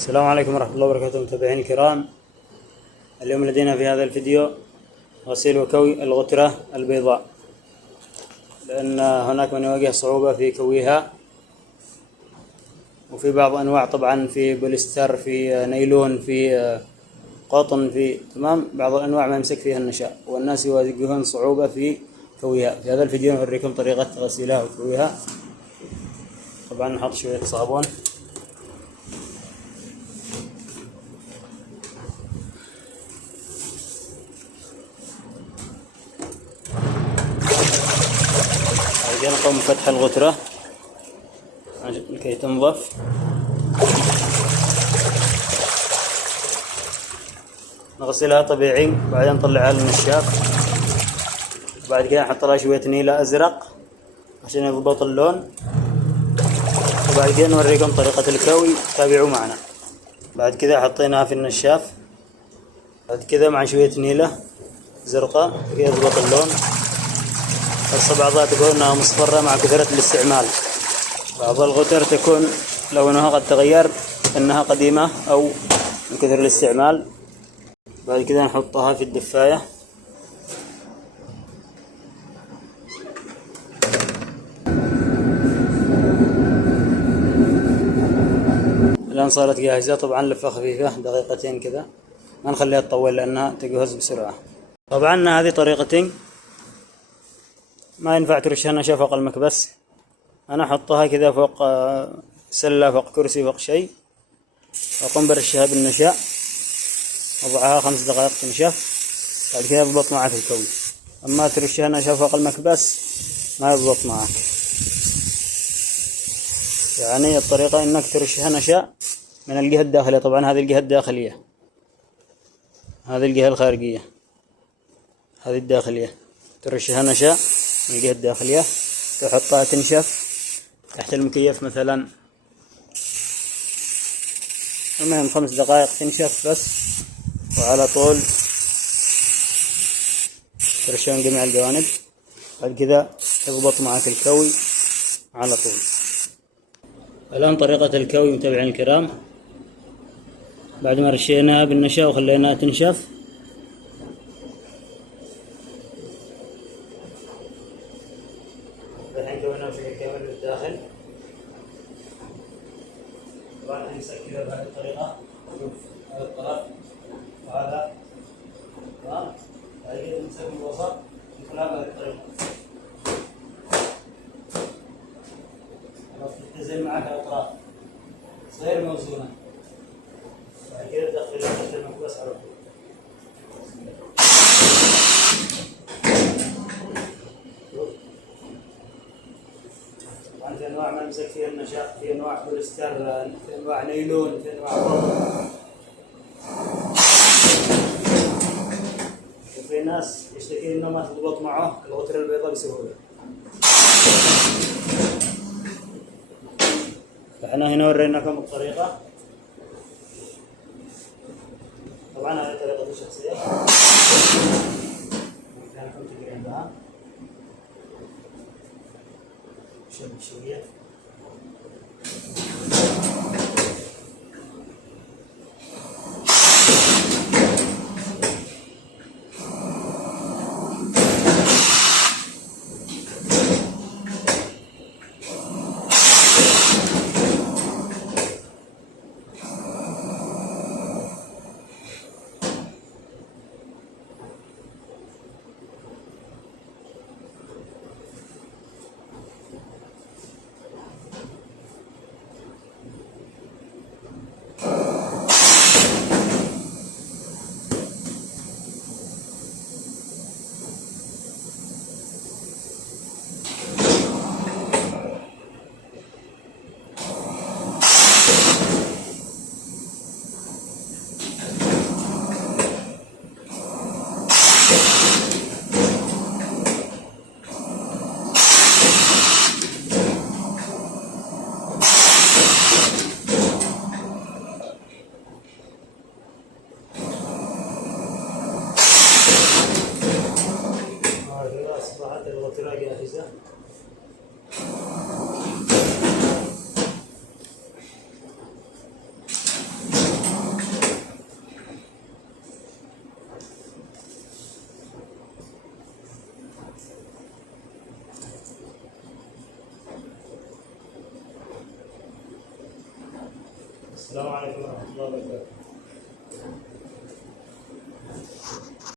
السلام عليكم ورحمة الله وبركاته متابعيني الكرام. اليوم لدينا في هذا الفيديو غسيل وكوي الغترة البيضاء، لأن هناك من يواجه صعوبة في كويها، وفي بعض أنواع طبعا في بوليستر، في نيلون، في قطن، في تمام بعض الأنواع ما يمسك فيها النشاء، والناس يواجهون صعوبة في كويها. في هذا الفيديو نوريكم طريقة غسيلها وكويها. طبعا نحط شوية صابون، نقوم بفتح الغترة لكي تنظف. نغسلها طبيعي، بعدين نطلعها للنشاف، وبعد كده نحط لها شوية نيلة أزرق عشان يضبط اللون، وبعد كده نوريكم طريقة الكوي، تابعوا معنا. بعد كده حطيناها في النشاف، بعد كده مع شوية نيلة زرقاء يضبط اللون. بس بعضها تكون مصفرة مع كثرة الاستعمال، بعض الغتر تكون لونها قد تغير انها قديمة او من كثر الاستعمال. بعد كده نحطها في الدفاية. الآن صارت جاهزة. طبعا لفة خفيفة دقيقتين كذا، ما نخليها تطول لأنها تجهز بسرعة. طبعا هذه طريقتين، ما ينفع ترشها نشا فوق المكبس. أنا أحطها كذا فوق سلة، فوق كرسي، فوق شيء، أقوم برشها بالنشاء، أضعها 5 دقائق تنشف، بعد كذا يضبط معك الكوي. أما ترشها نشا فوق المكبس ما يضبط معك. يعني الطريقة إنك ترشها نشا من الجهة الداخلية. طبعا هذه الجهة الداخلية، هذه الجهة الخارجية، هذه الداخلية. ترشها نشا من الجهة الداخلية، تحطها تنشف تحت المكيف مثلا، المهم 5 دقائق تنشف بس، وعلى طول ترشها من جميع الجوانب. بعد كذا يضبط معك الكوي على طول. الآن طريقة الكوي متابعين الكرام، بعد ما رشيناها بالنشا وخليناها تنشف، الحين كوينا بشكل كامل للداخل. طبعا نمسك كذا بهذه الطريقة، شوف هذا الطرف وهذا تمام. بعد كده نمسك من الوسط ندخلها بهذه الطريقة، خلاص تتزن معك الأطراف، غير موزونة. بعد كده تدخلها تحت المكبس على طول. طبعا في أنواع ما نمسك فيها النشاء، في أنواع بوليستر، في أنواع نيلون، في أنواع قطن، وفي ناس يشتكي إنه ما تضبط معه الغترة البيضاء بسهولة. احنا هنا وريناكم الطريقة. طبعا هذه طريقتي الشخصية، ممكنكم تقرين بها شوية. السلام عليكم ورحمة الله وبركاته.